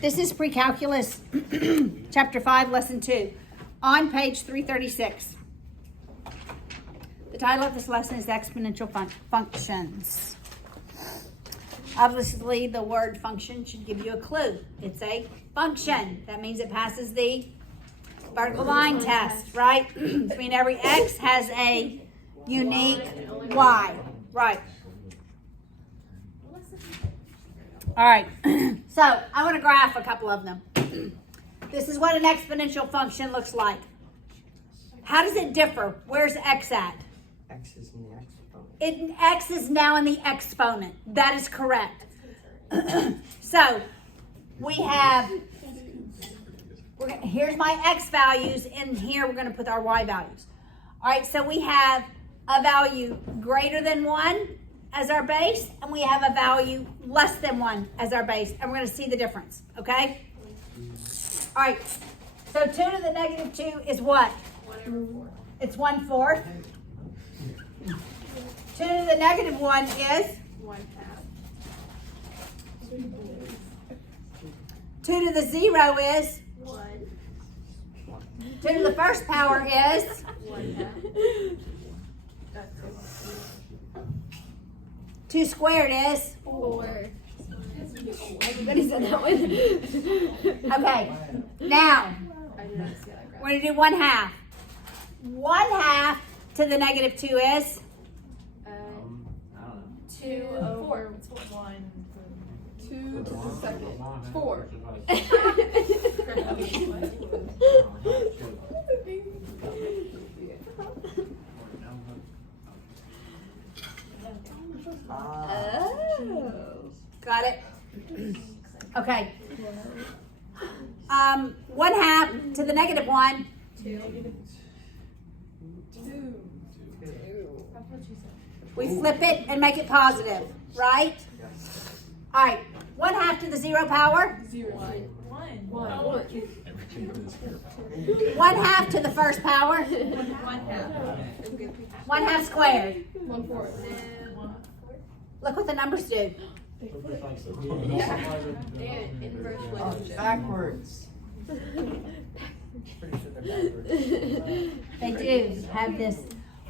This is Precalculus, Chapter 5, Lesson 2, on page 336. The title of this lesson is Exponential Functions. Obviously, the word function should give you a clue. It's a function. That means it passes the vertical line test, right? Which means every x has a unique y, right? All right, so I want to graph a couple of them. This is what an exponential function looks like. How does it differ? Where's x at? X is in the exponent. X is now in the exponent. That is correct. So we have, here's my x values. In here, we're going to put our y values. All right, so we have a value greater than 1 as our base, and we have a value less than 1 as our base, and we're going to see the difference, okay? All right, so 2 to the negative 2 is what? 1/4. It's 1/4. 2 to the negative 1 is? 1/2. 2 to the 0 is? 1. 2 to the first power is? 1/2. 2 squared is? 4. Everybody said that one. Okay, now, I did not see that graph. we're going to do 1/2. 1/2 to the negative 2 is? 2 over 1. 2 to the second. 4. Oh. Got it? Okay. 1/2 to the negative 1. 2. We flip it and make it positive, right? All right. 1/2 to the 0 power. 0. 1. 1/2 to the first power. 1/2. 1/2 squared. 1/4. Look what the numbers do. Inverse relationship. Backwards. Pretty sure they're backwards. They do have this.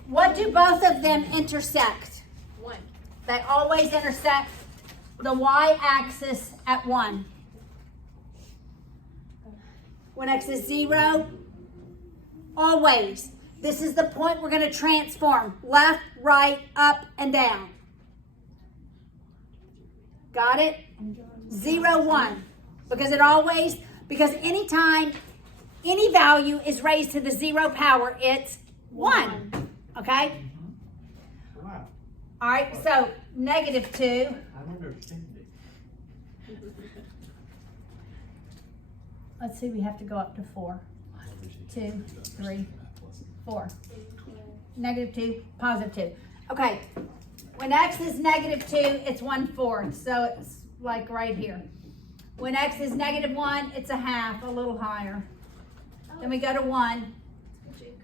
What do both of them intersect? 1. They always intersect the y-axis at 1. When x is 0, always. This is the point we're going to transform. Left, right, up, and down. Got it? 0, 1. Because anytime any value is raised to the 0 power, it's 1. Okay? Wow. All right, so negative 2. Let's see, we have to go up to 4. 2, 3, 4. Negative 2, positive 2. Okay, when x is negative 2, it's 1/4. So it's like right here. When x is negative 1, it's 1/2, a little higher. Then we go to 1.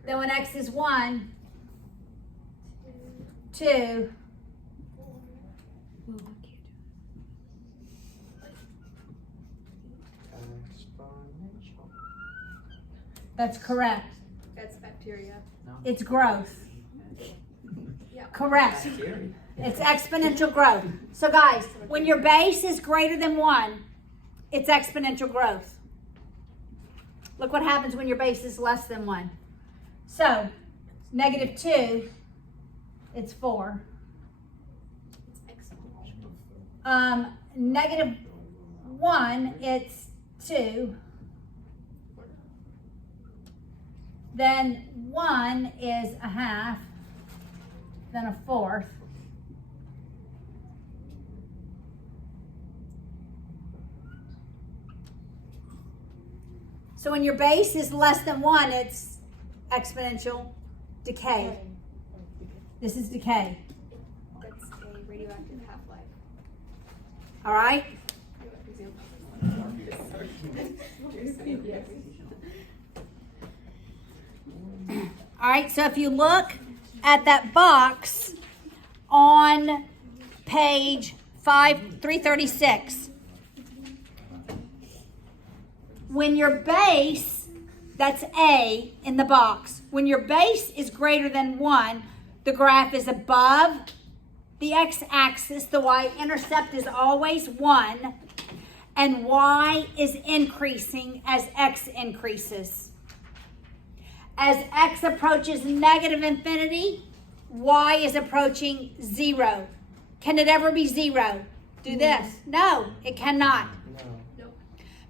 Then when x is 1, 2. Exponential. That's correct. That's bacteria. It's growth. Yeah. Correct. Scary. It's exponential growth. So guys, when your base is greater than 1, it's exponential growth. Look what happens when your base is less than 1. So, negative 2, it's 4. It's exponential. Negative 1, it's 2. Then 1 is 1/2. Then 1/4. So when your base is less than 1, it's exponential decay. This is decay. That's a radioactive half-life. All right? All right, so if you look at that box on page 336, When your base, that's A in the box, when your base is greater than 1, the graph is above the x-axis, the y-intercept is always 1, and y is increasing as x increases. As x approaches negative infinity, y is approaching 0. Can it ever be 0? Do this. No, it cannot. No.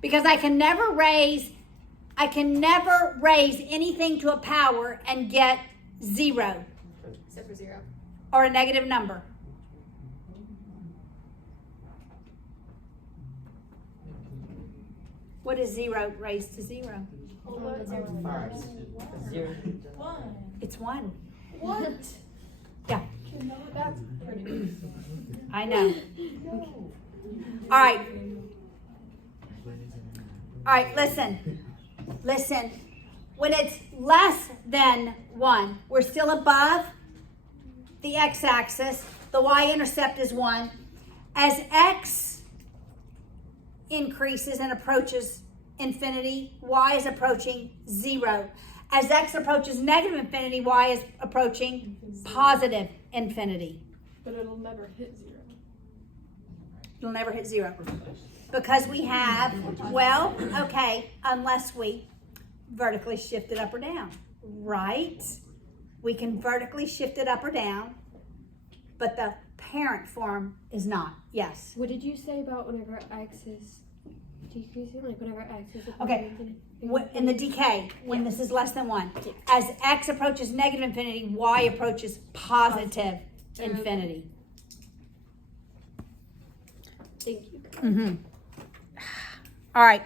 Because I can never raise anything to a power and get 0 Except for 0. or a negative number. What is 0 raised to 0? Five. 0. 1. It's 1. What? Yeah, That's pretty good. I know. All right. All right, listen. Listen. When it's less than 1, we're still above the x-axis. The y-intercept is 1. As x increases and approaches infinity, y is approaching 0. As x approaches negative infinity, y is approaching positive infinity. But it'll never hit 0. You'll never hit 0. Because we have, well, okay, unless we vertically shift it up or down, right? We can vertically shift it up or down, but the parent form is not. Yes. What did you say about whenever x is decreasing? Like whenever x is Okay. In the decay, when this is less than 1, as x approaches negative infinity, y approaches positive infinity. Thank you. Mm-hmm. All right,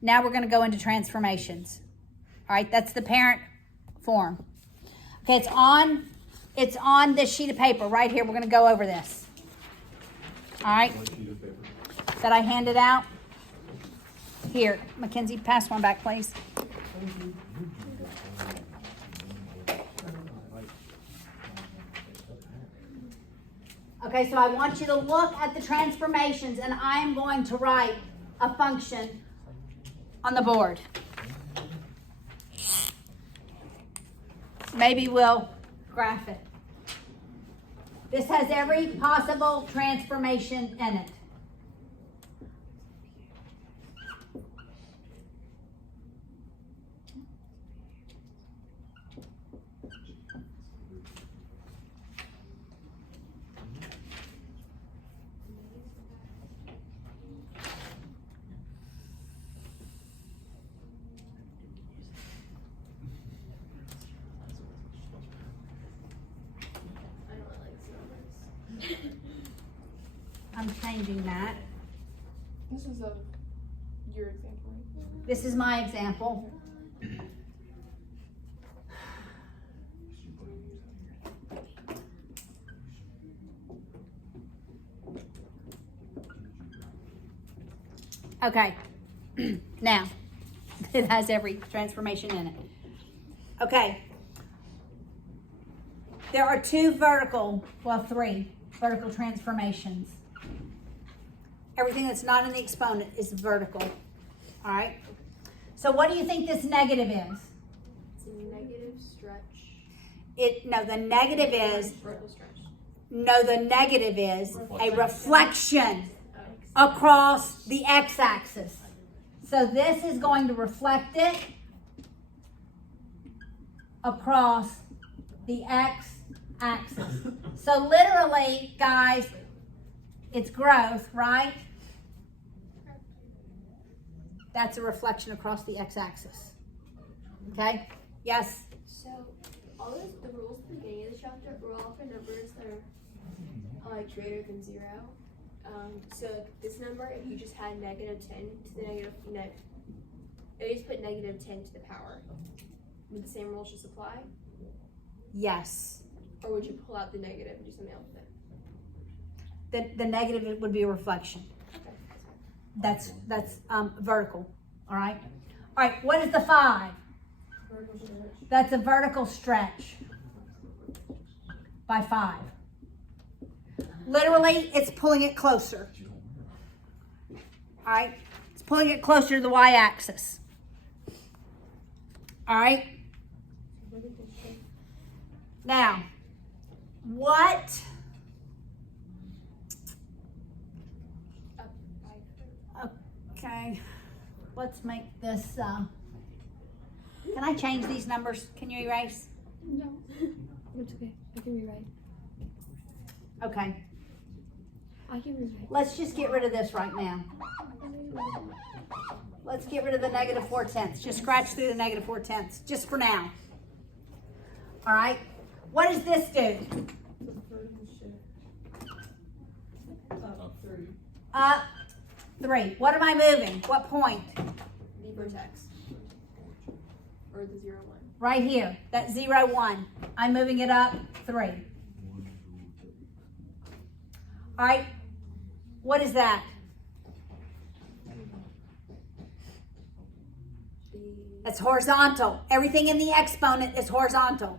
now we're going to go into transformations. All right, that's the parent form. Okay, it's on this sheet of paper right here. We're going to go over this. All right, that I handed out. Here, Mackenzie, pass one back, please. Okay, so I want you to look at the transformations, and I am going to write a function on the board. Maybe we'll graph it. This has every possible transformation in it. I don't like these numbers. I'm changing that. This is your example, right? This is my example. Okay, now, it has every transformation in it. Okay, there are three vertical transformations. Everything that's not in the exponent is vertical, all right? So what do you think this negative is? It's a negative stretch. The negative is, Vertical stretch. no, the negative is a reflection across the x-axis. So this is going to reflect it across the x-axis. So literally, guys, it's growth, right? That's a reflection across the x-axis. Okay? Yes? So all the rules at the beginning of the chapter were all for numbers that are like greater than 0. So this number, if you just had negative 10 to the negative if you just put negative 10 to the power, would the same rules just apply? Yes. Or would you pull out the negative and do something else with it? The negative would be a reflection. Okay. That's vertical. All right? All right, what is the 5? Vertical stretch. That's a vertical stretch by 5. Literally, it's pulling it closer. All right? It's pulling it closer to the y-axis. All right? Now, what? Okay, let's make this, can I change these numbers? Can you erase? No. It's okay. I can rewrite. Okay, I can rewrite. let's just get rid of this right now. Let's get rid of the -4/10. Just scratch through the -4/10, just for now. All right, what does this do? Up 3. What am I moving? What point? The vertex. Or the 0, 1. Right here, that 0, 1. I'm moving it up 3. All right, what is that? That's horizontal. Everything in the exponent is horizontal.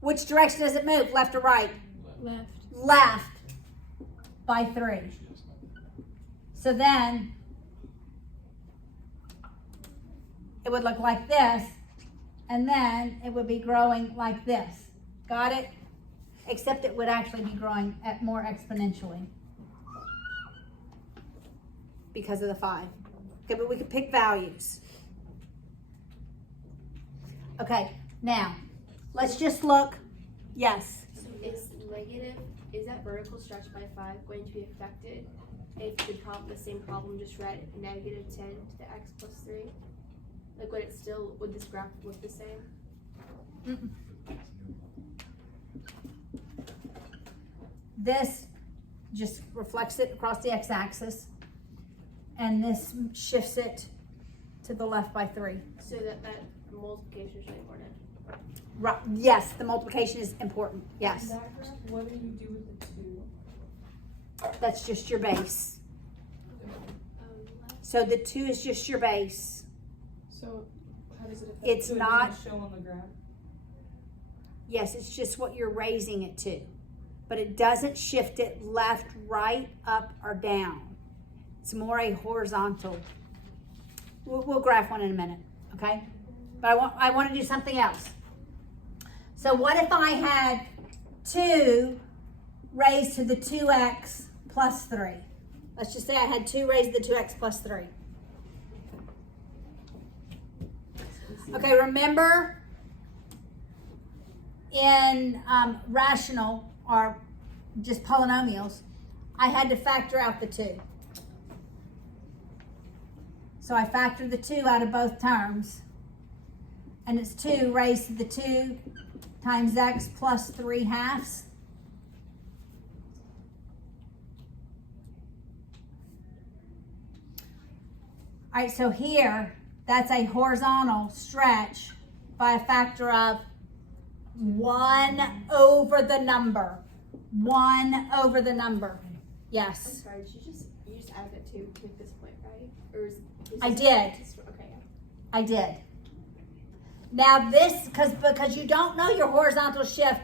Which direction does it move? Left or right? Left. Left by 3. So then it would look like this, and then it would be growing like this. Got it? Except it would actually be growing at more exponentially because of the 5. Okay, but we could pick values. Okay, now let's just look. Yes. Is that vertical stretch by 5 going to be affected if the same problem just read -10 to the x plus 3? Like, would this graph look the same? Mm-mm. This just reflects it across the x-axis, and this shifts it to the left by 3. So that multiplication should be important. Right. Yes, the multiplication is important. Yes. That graph, what do you do with the 2? That's just your base. So the 2 is just your base. So how does it affect? It's so it not- doesn't show on the graph. Yes, it's just what you're raising it to. But it doesn't shift it left, right, up, or down. It's more a horizontal. We'll graph one in a minute, okay? But I want to do something else. So what if I had 2 raised to the 2x plus 3? Let's just say I had 2 raised to the 2x plus 3. Okay, remember in rational or just polynomials, I had to factor out the 2. So I factored the 2 out of both terms. And it's 2 raised to the 2 times x plus 3/2. All right, so here, that's a horizontal stretch by a factor of 1 over the number. 1 over the number. I'm Yes, sorry, you just added that to make this point, right? Or is I this- did. Okay, yeah. I did. Now this, because you don't know your horizontal shift,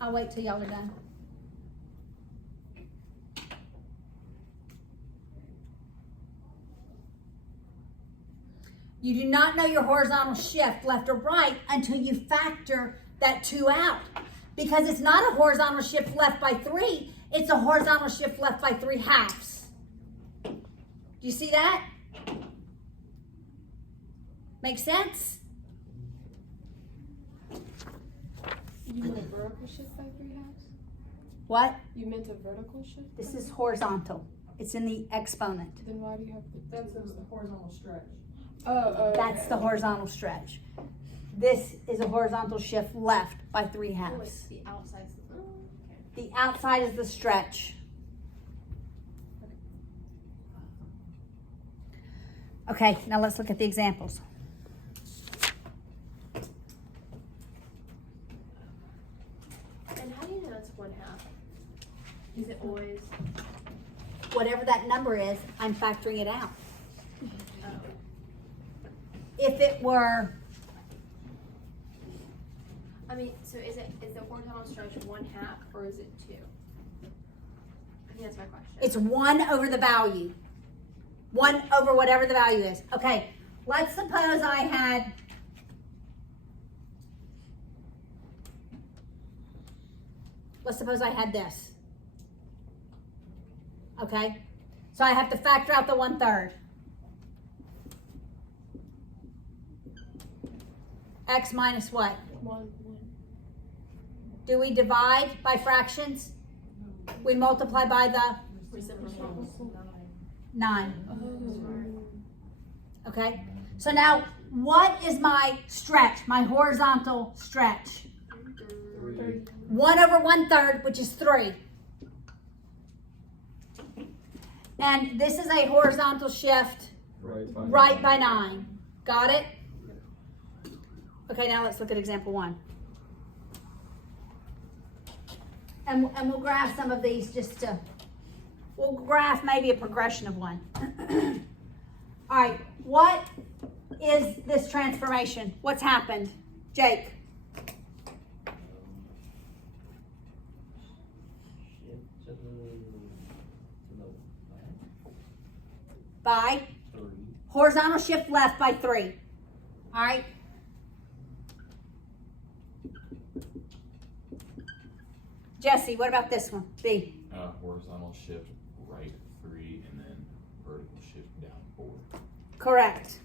I'll wait till y'all are done. You do not know your horizontal shift left or right until you factor that 2 out. Because it's not a horizontal shift left by 3, it's a horizontal shift left by 3/2. Do you see that? Make sense? You meant a vertical shift by 3/2? What? You meant a vertical shift? This is horizontal. It's in the exponent. Then why do you have That's the horizontal stretch. Oh, That's the horizontal stretch. This is a horizontal shift left by 3/2. Oh, it's the outside. Oh, okay. The outside is the stretch. Okay, now let's look at the examples. And how do you know it's 1/2? Is it always? Whatever that number is, I'm factoring it out. Oh. If it were, I mean, so is the horizontal stretch 1/2 or is it 2? I think that's my question. it's 1 over the value. 1 over whatever the value is. Okay, let's suppose I had, this. Okay, so I have to factor out the 1/3. X minus what? 1. Do we divide by fractions? We multiply by the Reciprocal. 9. Okay, so now what is my stretch, my horizontal stretch? 1 over 1/3, which is 3. And this is a horizontal shift right by 9. Got it? Okay, now let's look at example 1. And we'll graph some of these we'll graph maybe a progression of 1. All right, what is this transformation? What's happened? Jake? By? Horizontal shift left by 3. All right. Jesse, what about this one? B. Horizontal shift right 3 and then vertical shift down 4. Correct.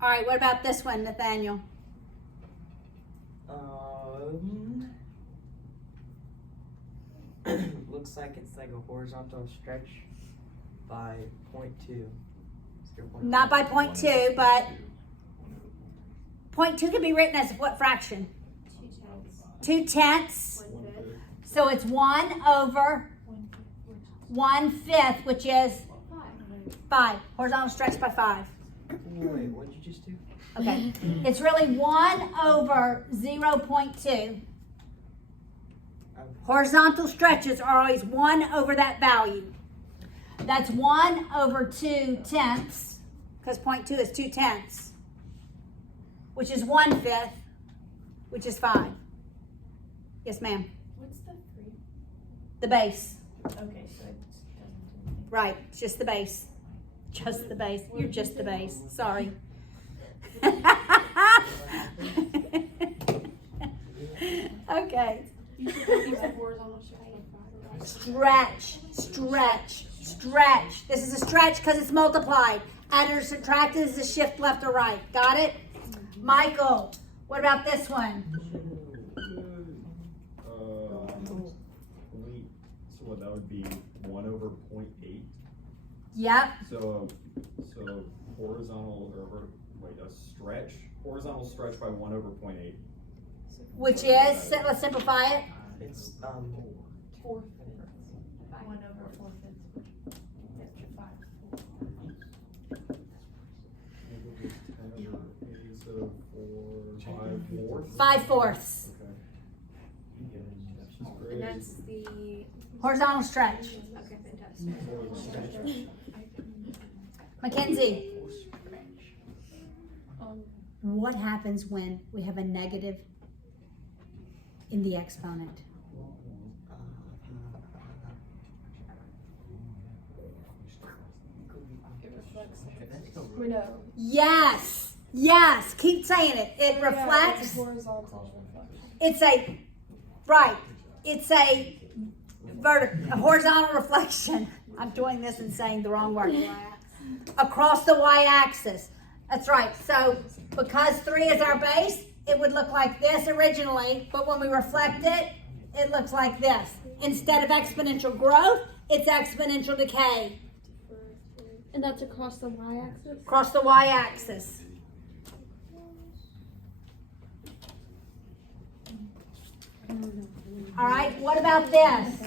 All right, what about this one, Nathaniel? Looks like it's like a horizontal stretch by 0.2. Not by 0.2, but 0.2 can be written as what fraction? 2/10. So it's 1 over 1/5, which is 5. Horizontal stretch by 5. Wait, what did you just do? Okay, it's really 1 over 0.2. Horizontal stretches are always 1 over that value. That's 1 over 2/10, because 0.2 is 2/10, which is 1/5, which is 5. Yes, ma'am. What's the 3? The base. Okay, so it doesn't do anything. Right, it's just the base. Just the base. You're just the base. Sorry. Okay. You should use the horizontal shift by 5. Stretch, stretch, stretch. This is a stretch because it's multiplied. Added or subtracted is a shift left or right. Got it? Michael, what about this one? So that would be 1 over 0.8. Yep. So horizontal horizontal stretch by 1 over 0.8. Which is, let's simplify it. It's 4/5. 1 over 4/5. That's 5. 5/4. Okay. And that's the, Horizontal stretch. okay, fantastic. Mackenzie, what happens when we have a negative in the exponent? It reflects. We know. Yes, yes, keep saying it. It reflects. It's a horizontal reflection. It's a horizontal reflection. I'm doing this and saying the wrong word. Across the y-axis. That's right. So because 3 is our base, it would look like this originally, but when we reflect it, it looks like this. Instead of exponential growth, it's exponential decay. And that's across the y-axis? Across the y-axis. All right, what about this?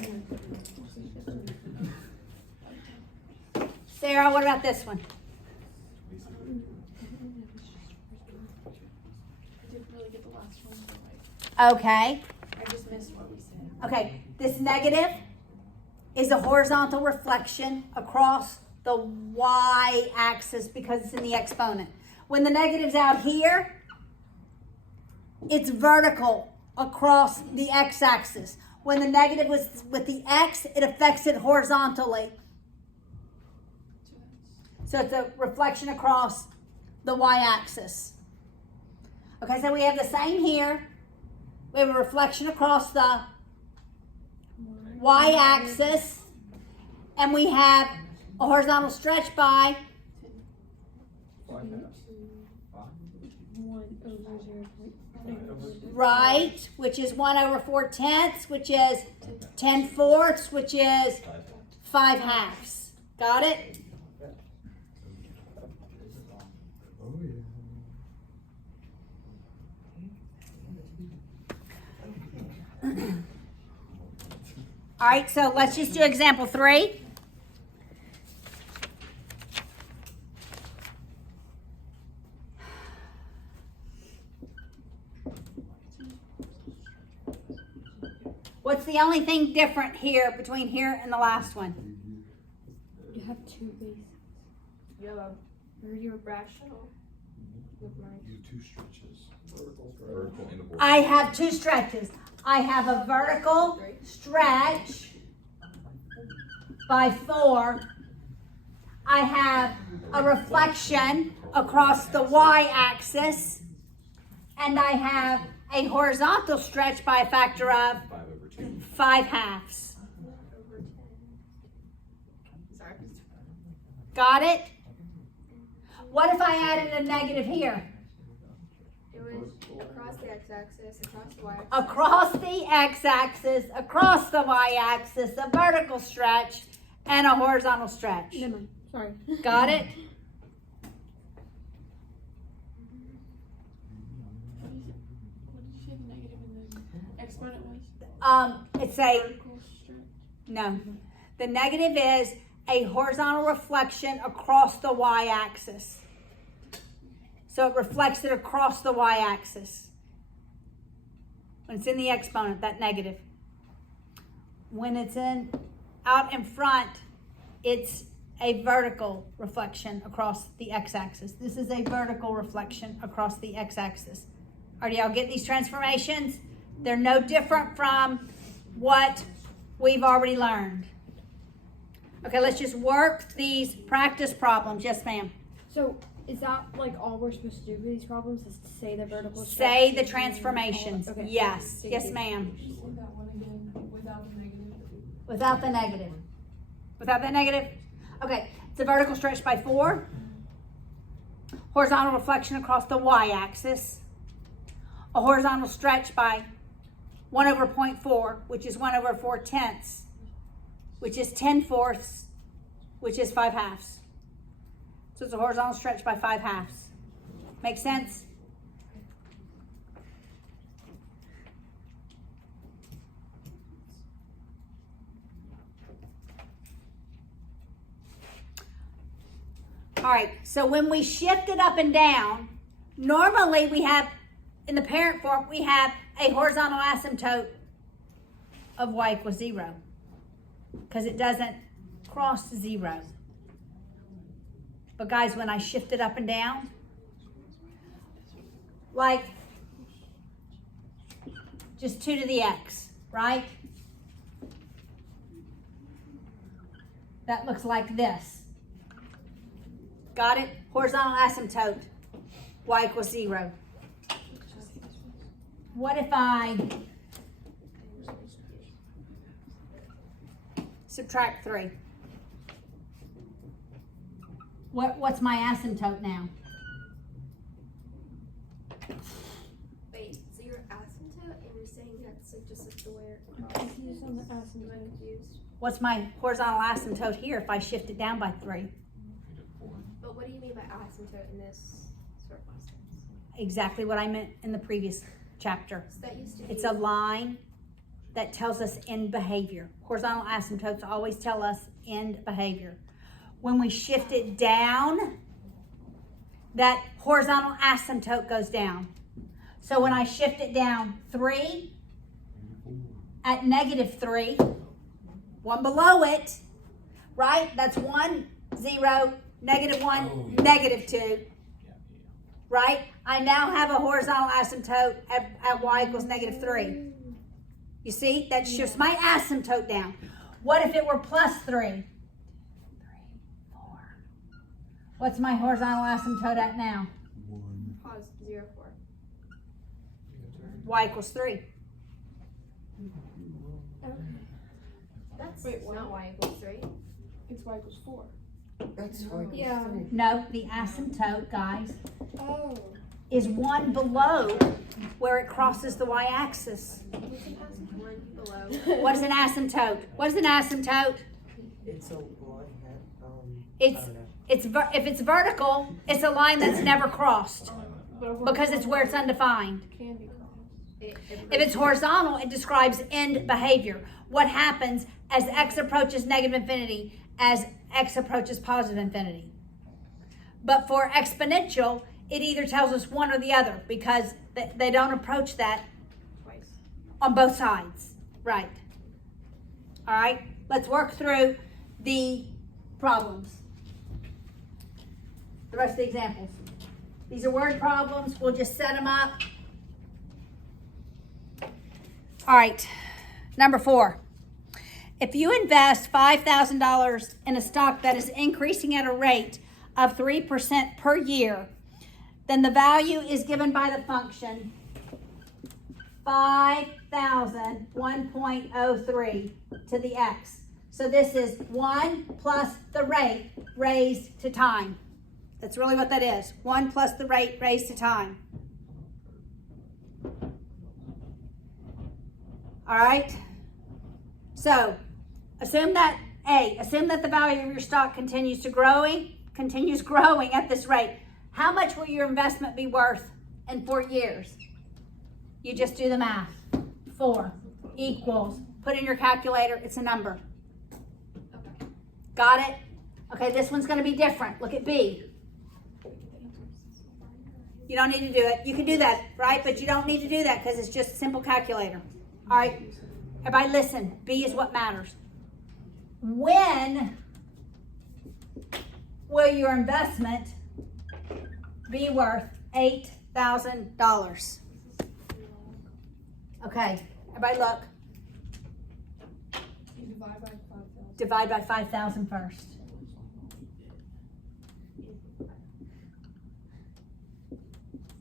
Sarah, what about this one? I didn't really get the last one. But Okay. I just missed what we said. Okay, this negative is a horizontal reflection across the y-axis because it's in the exponent. When the negative's out here, it's vertical across the x-axis. When the negative was with the x, it affects it horizontally. So it's a reflection across the y-axis. Okay, so we have the same here. We have a reflection across the y-axis. And we have a horizontal stretch by 5 halves. 1 over 0.5. right, which is 1 over 4/10, which is 10/4, which is 5 halves. Got it? Oh, yeah. All right, so let's just do example 3. What's the only thing different here between here and the last one? You have 2 bases. You have a Your rational. You have 2 stretches. Vertical and a horizontal. I have 2 stretches. I have a vertical stretch by 4. I have a reflection across the y-axis. And I have a horizontal stretch by a factor of 5/2. 5 halves. Over 10. Sorry. Got it? What if I added a negative here? It was across the x-axis, across the y-axis. Across the x-axis, across the y-axis, a vertical stretch, and a horizontal stretch. Never mind. Sorry. Got it? What did you say the negative and the exponent was? It's a, Vertical stretch. no. The negative is a horizontal reflection across the y-axis. So it reflects it across the y-axis. When it's in the exponent, that negative. When it's out in front, it's a vertical reflection across the x-axis. This is a vertical reflection across the x-axis. All right, y'all get these transformations? They're no different from what we've already learned. Okay, let's just work these practice problems. Yes, ma'am. So, is that like all we're supposed to do with these problems? Is to say the vertical stretch? Say the transformations. Okay. Yes. Thank Yes, you. ma'am. Just say that one again without the negative. Without the negative. Without the negative? Okay. It's a vertical stretch by 4. Horizontal reflection across the y-axis. A horizontal stretch by 1 over 0.4, which is 1 over 4/10, which is 10/4, which is 5 halves. So it's a horizontal stretch by 5 halves. Make sense? All right, so when we shift it up and down, normally we have, in the parent form, we have a horizontal asymptote of y equals 0 because it doesn't cross 0. But guys, when I shift it up and down, like just 2 to the x, right? That looks like this. Got it? Horizontal asymptote, y equals 0. What if I subtract 3? What's my asymptote now? Wait, so your asymptote, and you're saying that's like just a square I'm across? confused on the Am I asymptote. confused? What's my horizontal asymptote here if I shift it down by 3? But what do you mean by asymptote in this sort of sense? Exactly what I meant in the previous chapter. So that used to be. It's a line that tells us end behavior. Horizontal asymptotes always tell us end behavior. When we shift it down, that horizontal asymptote goes down. So when I shift it down 3, at negative 3, one below it, right? That's 1, 0, negative 1, negative 2, right? I now have a horizontal asymptote at y equals negative 3. You see, that shifts my asymptote down. What if it were plus 3? 3, 4. What's my horizontal asymptote at now? Pause, 0, 4. Y equals 3. That's Wait, not y equals 3. It's y equals 4. That's right. Yeah. No, the asymptote, guys, Oh. is 1 below where it crosses the y-axis. What's an asymptote? 1 below. What is an asymptote? What is an asymptote? It's a line that, It's I don't know. if it's vertical, it's a line that's never crossed because it's where it's undefined. Can be crossed. If it's horizontal, it describes end behavior. What happens as x approaches negative infinity, as x approaches positive infinity. But for exponential, it either tells us one or the other because they don't approach that Twice. on both sides. Right. All right, let's work through the problems. The rest of the examples. These are word problems. We'll just set them up. All right, number 4. If you invest $5,000 in a stock that is increasing at a rate of 3% per year, then the value is given by the function 5,000, 1.03 to the x. So this is 1 plus the rate raised to time. That's really what that is. 1 plus the rate raised to time. All right? So, assume that the value of your stock continues growing at this rate. How much will your investment be worth in 4 years? You just do the math. 4 equals, put in your calculator, it's a number. Okay. Got it? Okay, this one's going to be different. Look at B. You don't need to do it. You can do that, right? But you don't need to do that because it's just a simple calculator. All right? Everybody listen. B is what matters. When will your investment be worth $8,000? Okay, everybody look. You divide by 5,000. Divide by 5,000 first.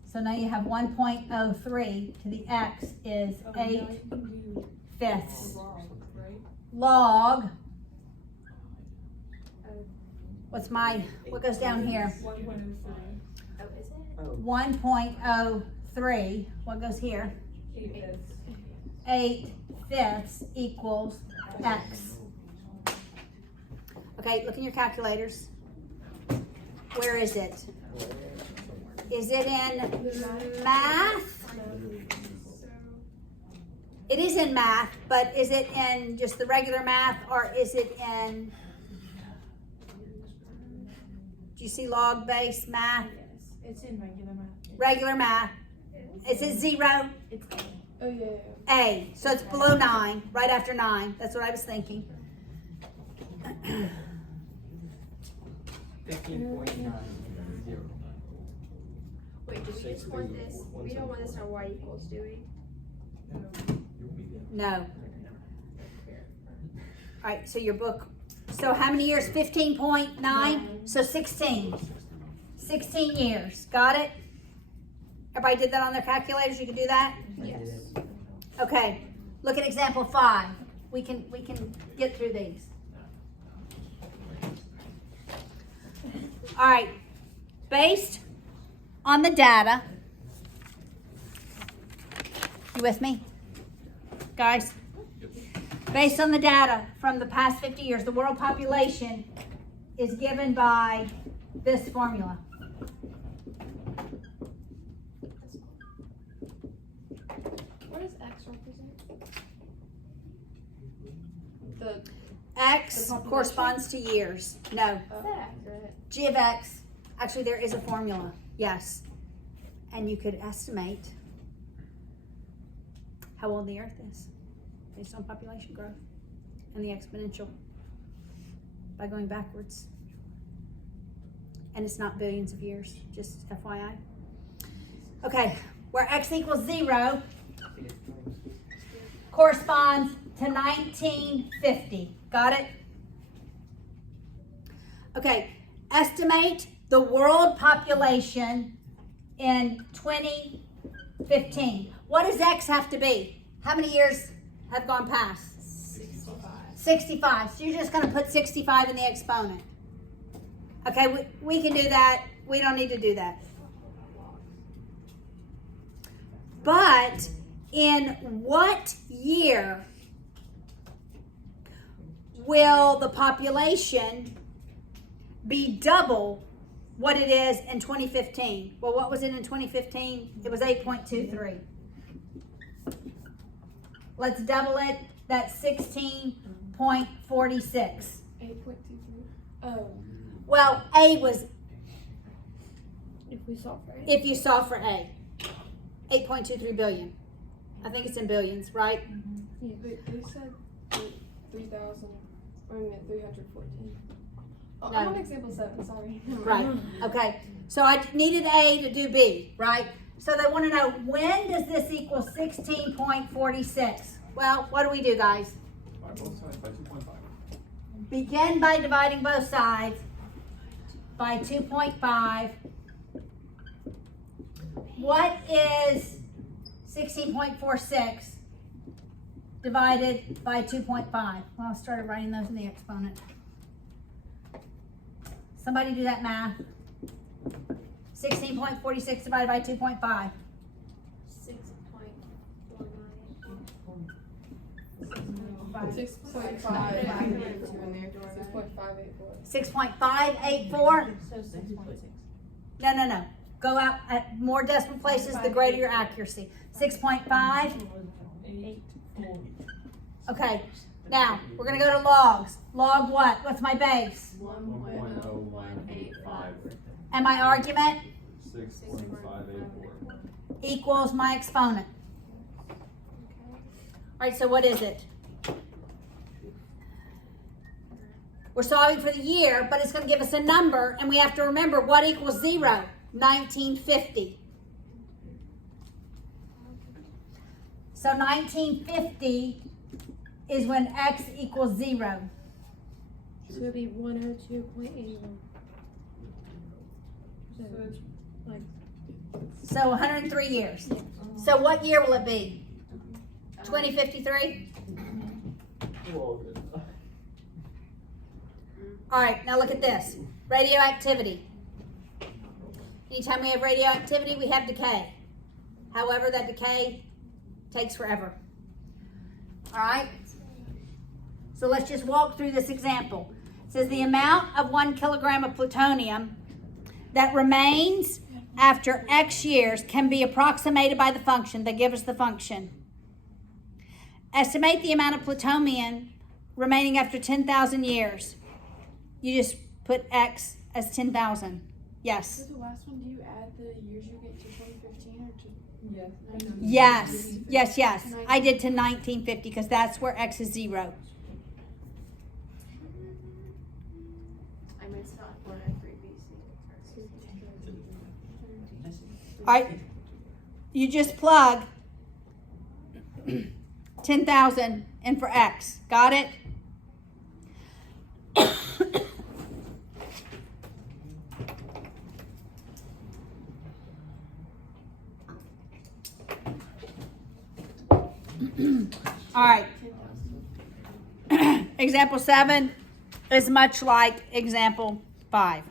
So now you have 1.03 to the x is Oh, now 8 you can do fifths. log, right? Log. What goes down here? 1.03. Oh, is it? Oh, 1.03. What goes here? 8 fifths. 8 fifths equals x. Okay, look in your calculators. Where is it? Is it in math? It is in math, but is it in just the regular math or is it in, do you see log-based math? It's in regular math. Regular math. Is it 0? It's A. Oh, yeah. A. So it's below 9, right after 9. That's what I was thinking. 15.90. Wait, do we just want this? We don't want this on y equals, do we? No. All right, so your book. So how many years? 15.9? So 16. 16 years. Got it? Everybody did that on their calculators? You can do that? Yes. Okay. Look at example 5. We can get through these. All right. Based on the data. You with me? Guys? Based on the data from the past 50 years, the world population is given by this formula. What does X represent? X population? corresponds to years. No. Is that accurate? G of X, actually there is a formula, yes. And you could estimate how old the earth is based on population growth and the exponential by going backwards. And it's not billions of years, just FYI. Okay, where X equals 0, corresponds to 1950. Got it? Okay, estimate the world population in 2015. What does X have to be? How many years have gone past? 65. So you're just going to put 65 in the exponent. Okay, we can do that. We don't need to do that. But in what year will the population be double what it is in 2015? Well, what was it in 2015? It was 8.23. Let's double it. That's 16.46. 8.23. Oh. Well, A was, If we solve for it. if you solve for A, 8.23 billion. I think it's in billions, right? They said 3,000. I mean 314. Oh, No. I'm on example 7. Sorry. Right. Okay. So I needed A to do B, right? So they want to know, when does this equal 16.46? Well, what do we do, guys? By both sides by 2.5. Begin by dividing both sides by 2.5. What is 16.46 divided by 2.5? Well, I started writing those in the exponent. Somebody do that math. 16.46 divided by 2.5. 6.584. So 6.6. No. Go out at more decimal places, the greater your accuracy. 6.5. 8. Okay. Now, we're going to go to logs. Log what? What's my base? 1.0185. And my argument 6.584. equals my exponent. All right, so what is it? We're solving for the year, but it's going to give us a number, and we have to remember what equals 0. 1950. So 1950 is when X equals 0. So it'd be 102.81. So it's like So 103 years. So what year will it be? 2053? All right, now look at this. Radioactivity. Anytime we have radioactivity, we have decay. However, that decay takes forever. All right? So let's just walk through this example. It says the amount of 1 kilogram of plutonium that remains after X years can be approximated by the function. They give us the function. Estimate the amount of plutonium remaining after 10,000 years. You just put X as 10,000. Yes. For the last one, do you add the years you get to 2015 or to? Yes. I did to 1950 because that's where X is 0. I mean, it's not 103 BC. All right. You just plug 10,000 in for X. Got it? All right. Example 7 is much like example 5.